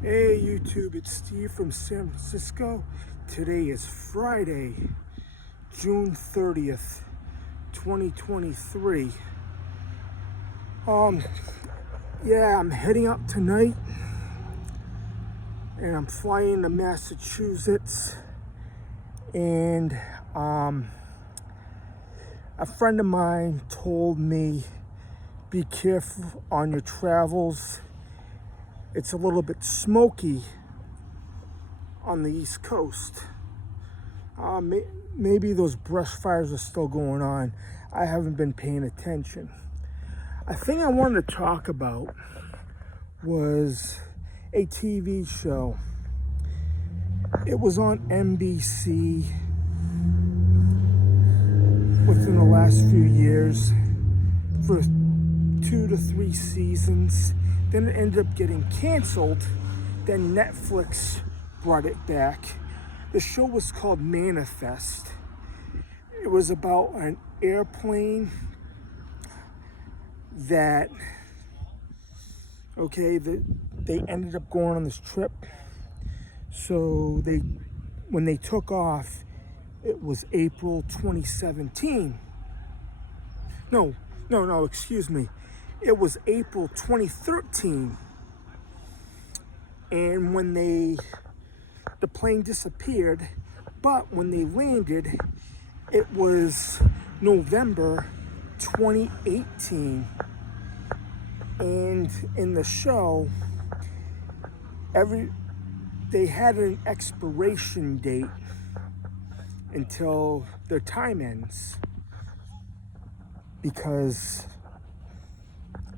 Hey YouTube, it's Steve from San Francisco. Today is Friday, June 30th, 2023. Um, I'm heading out tonight and I'm flying to Massachusetts, and a friend of mine told me be careful on your travels. It's a little bit smoky on the East Coast. Maybe those brush fires are still going on. I haven't been paying attention. A thing I wanted to talk about was a TV show. It was on NBC within the last few years for 2 to 3 seasons. Then it ended up getting canceled. Then Netflix brought it back. The show was called Manifest. It was about an airplane that, they ended up going on this trip. So when they took off, it was April 2017. No, excuse me. It was April 2013. And when the plane disappeared, but when they landed, it was November 2018. And in the show, they had an expiration date until their time ends because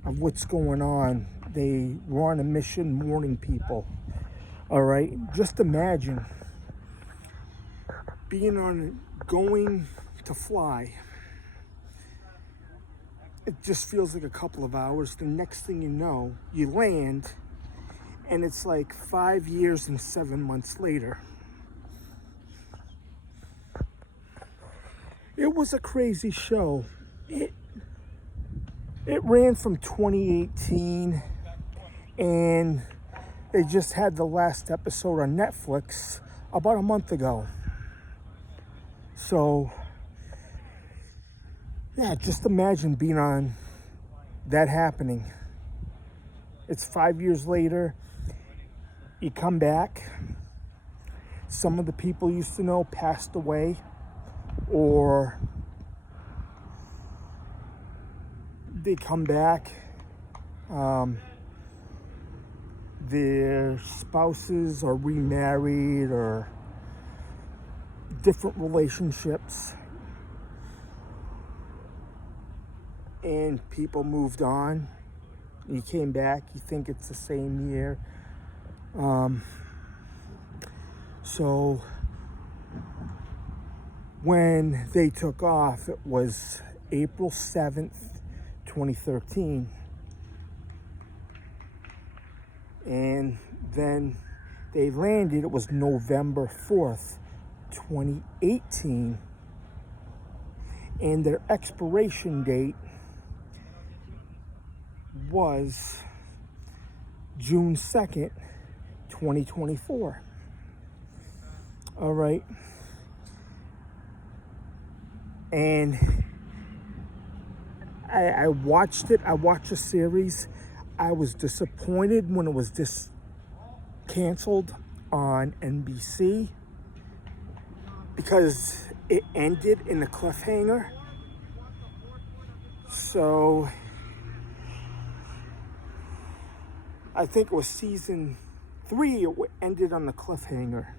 of what's going on. They were on a mission warning people. All right, just imagine going to fly. It just feels like a couple of hours. The next thing you know, you land, and it's like 5 years and 7 months later. It was a crazy show. It ran from 2018, and they just had the last episode on Netflix about a month ago. So, yeah, just imagine being on that happening. It's 5 years later. You come back. Some of the people you used to know passed away, or they come back. Their spouses are remarried or different relationships, and people moved on. You came back, you think it's the same year. So when they took off, it was April 7th, 2013. And then they landed, it was November 4th, 2018. And their expiration date was June 2nd, 2024. All right. And I watched it. I watched the series. I was disappointed when it was canceled on NBC because it ended in a cliffhanger. So I think it was season 3, it ended on the cliffhanger.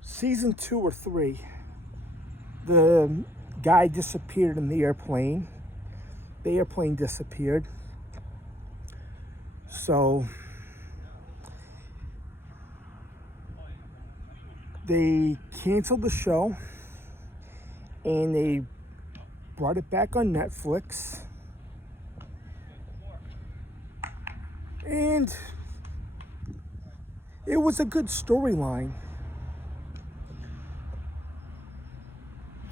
Season 2 or 3, the guy disappeared in the airplane. The airplane disappeared. So they canceled the show and they brought it back on Netflix. And it was a good storyline.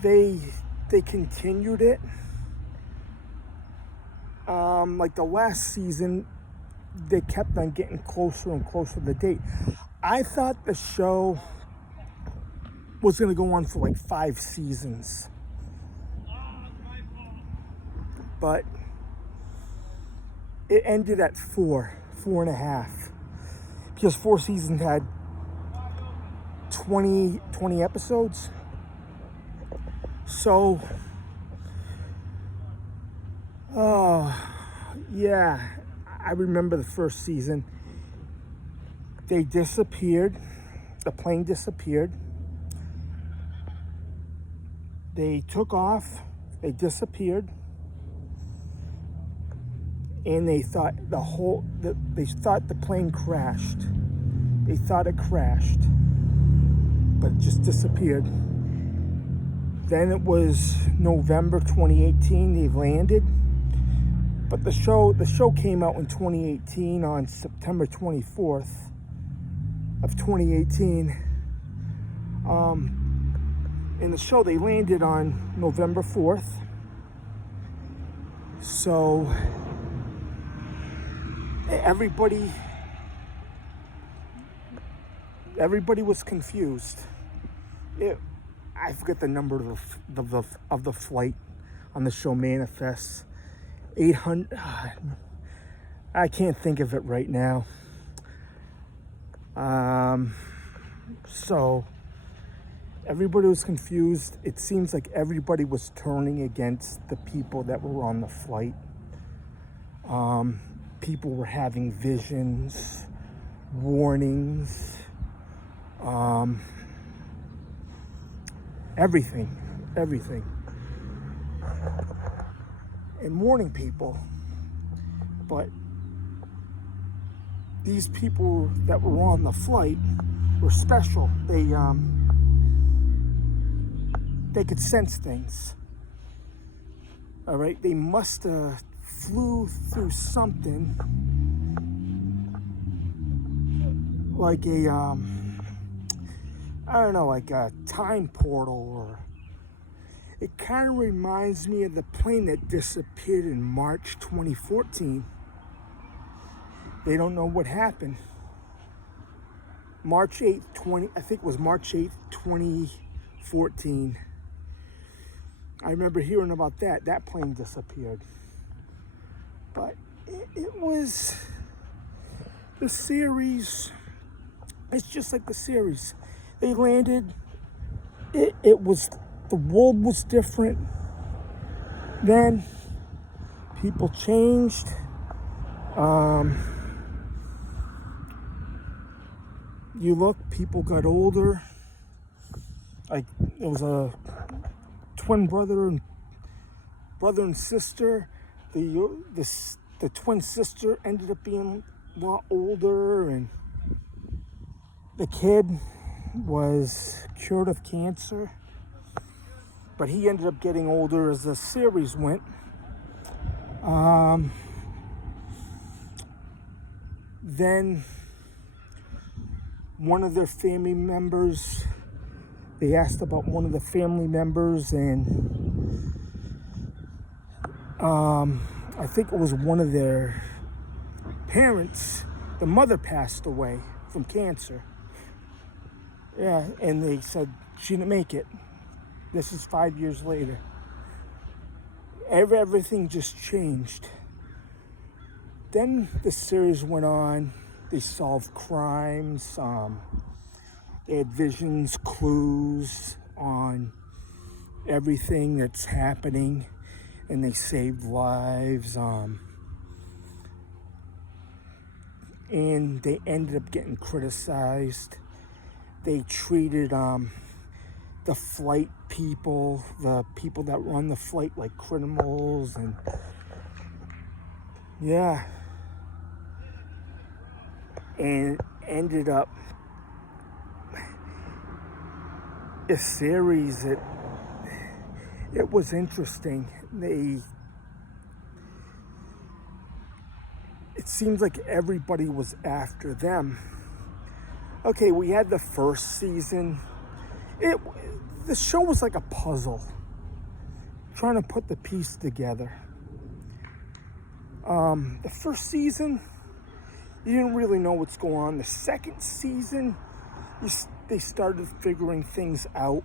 They continued it. Like the last season they kept on getting closer and closer to the date. I thought the show was going to go on for like 5 seasons. But it ended at 4.5. Because 4 seasons had 20 episodes. So, yeah, I remember the first season. They disappeared. The plane disappeared. They took off. They disappeared. And they thought they thought the plane crashed. They thought it crashed, but it just disappeared. Then it was November 2018. They landed, but the show came out in 2018 on September 24th of 2018. In the show, they landed on November 4th. So everybody was confused. I forget the number of the flight on the show Manifest. 800. I can't think of it right now. So everybody was confused. It seems like everybody was turning against the people that were on the flight. People were having visions, warnings, everything, and warning people. But these people that were on the flight were special. They could sense things. All right, they must have flew through something like a I don't know, like a time portal, or it kind of reminds me of the plane that disappeared in March 2014. They don't know what happened. March 8th, I think it was March 8th, 2014. I remember hearing about that. That plane disappeared. But it was the series. It's just like the series. They landed. It was, the world was different then. People changed. You look, people got older. Like, it was a twin brother and sister. The twin sister ended up being a lot older, and the kid was cured of cancer, but he ended up getting older as the series went. Then one of their family members, they asked about one of the family members, and I think it was one of their parents. The mother passed away from cancer. Yeah, and they said she didn't make it. This is 5 years later. Everything just changed. Then the series went on. They solved crimes. They had visions, clues on everything that's happening, and they saved lives. And they ended up getting criticized. They treated the flight people, the people that run the flight, like criminals, and yeah. And ended up a series that it was interesting. It seems like everybody was after them. Okay, we had the first season. The show was like a puzzle, trying to put the piece together. The first season, you didn't really know what's going on. The second season, they started figuring things out.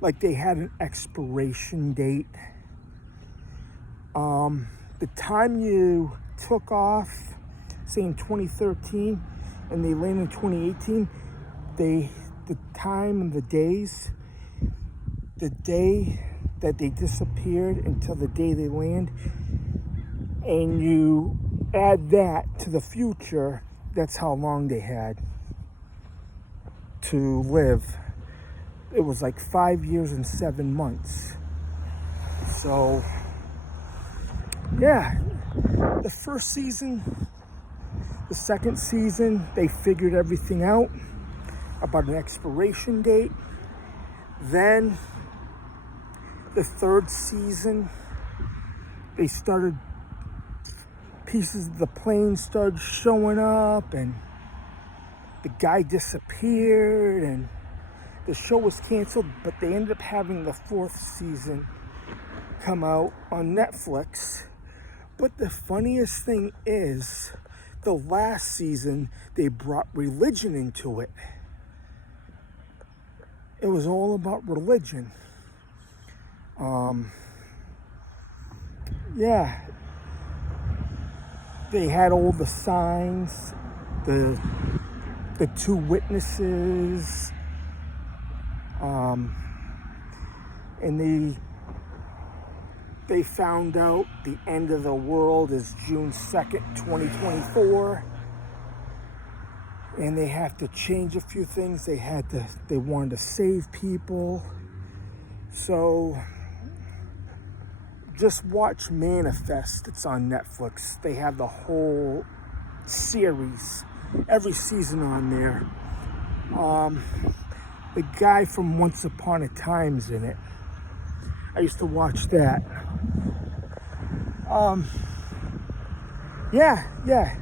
Like they had an expiration date. The time you took off, say in 2013, and they landed in 2018, the time and the days, the day that they disappeared until the day they land, and you add that to the future, that's how long they had to live. It was like 5 years and 7 months. So, yeah, the first season, the second season, they figured everything out about an expiration date. Then, the third season, they started, pieces of the plane started showing up, and the guy disappeared, and the show was canceled, but they ended up having the fourth season come out on Netflix. But the funniest thing is, the last season, they brought religion into it. It was all about religion. Yeah. They had all the signs, the two witnesses, and they found out the end of the world is June 2nd, 2024, and they have to change a few things. They wanted to save people. So just watch Manifest. It's on Netflix. They have the whole series, every season on there. The guy from Once Upon a Time's in it. I used to watch that. Yeah.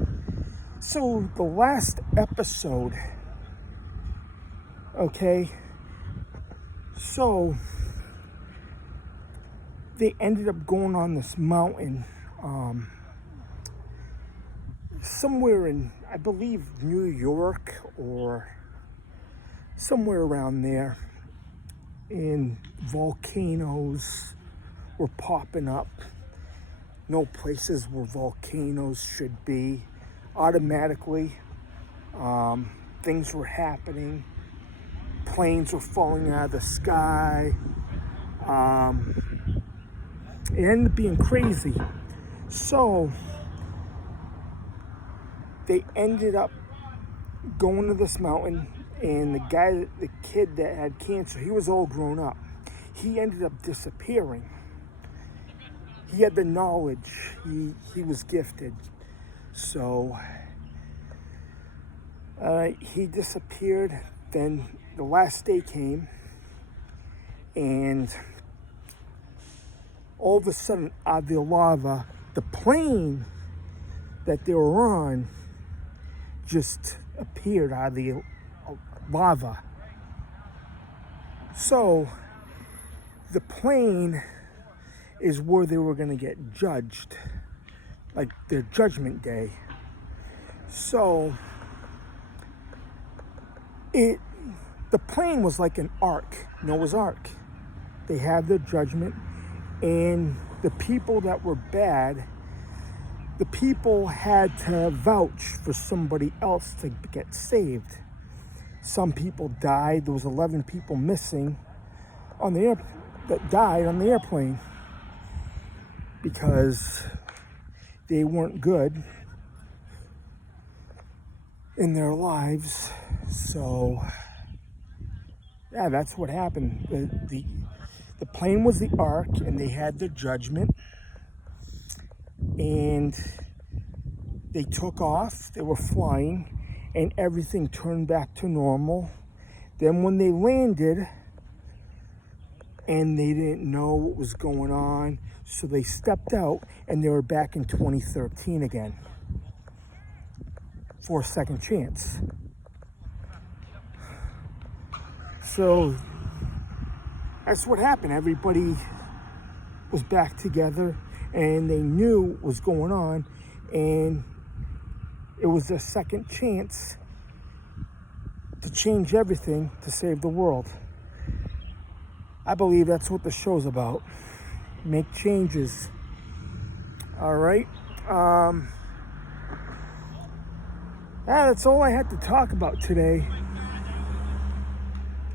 So the last episode, okay, so they ended up going on this mountain, somewhere in, I believe, New York or somewhere around there, and volcanoes were popping up. No places where volcanoes should be. Automatically, things were happening. Planes were falling out of the sky. It ended up being crazy. So they ended up going to this mountain, and the kid that had cancer, he was all grown up. He ended up disappearing. He had the knowledge. He was gifted. So he disappeared. Then the last day came, and all of a sudden, out of the lava, the plane that they were on just appeared out of the lava. So the plane is where they were going to get judged, like their judgment day. So the plane was like an ark, Noah's Ark. They had their judgment, and the people that were bad, the people had to vouch for somebody else to get saved. Some people died. There was 11 people missing that died on the airplane because they weren't good in their lives. So yeah, that's what happened. The plane was the ark, and they had their judgment, and they took off. They were flying, and everything turned back to normal. Then when they landed, and they didn't know what was going on, so they stepped out, and they were back in 2013 again for a second chance. So that's what happened. Everybody was back together, and they knew what was going on, and it was their second chance to change everything to save the world. I believe that's what the show's about. Make changes. All right. That's all I had to talk about today.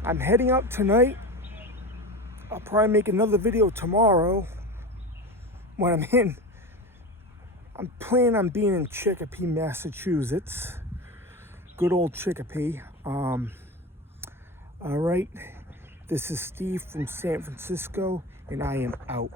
I'm heading out tonight. I'll probably make another video tomorrow when I'm planning on being in Chicopee, Massachusetts. Good old Chicopee. All right. This is Steve from San Francisco, and I am out.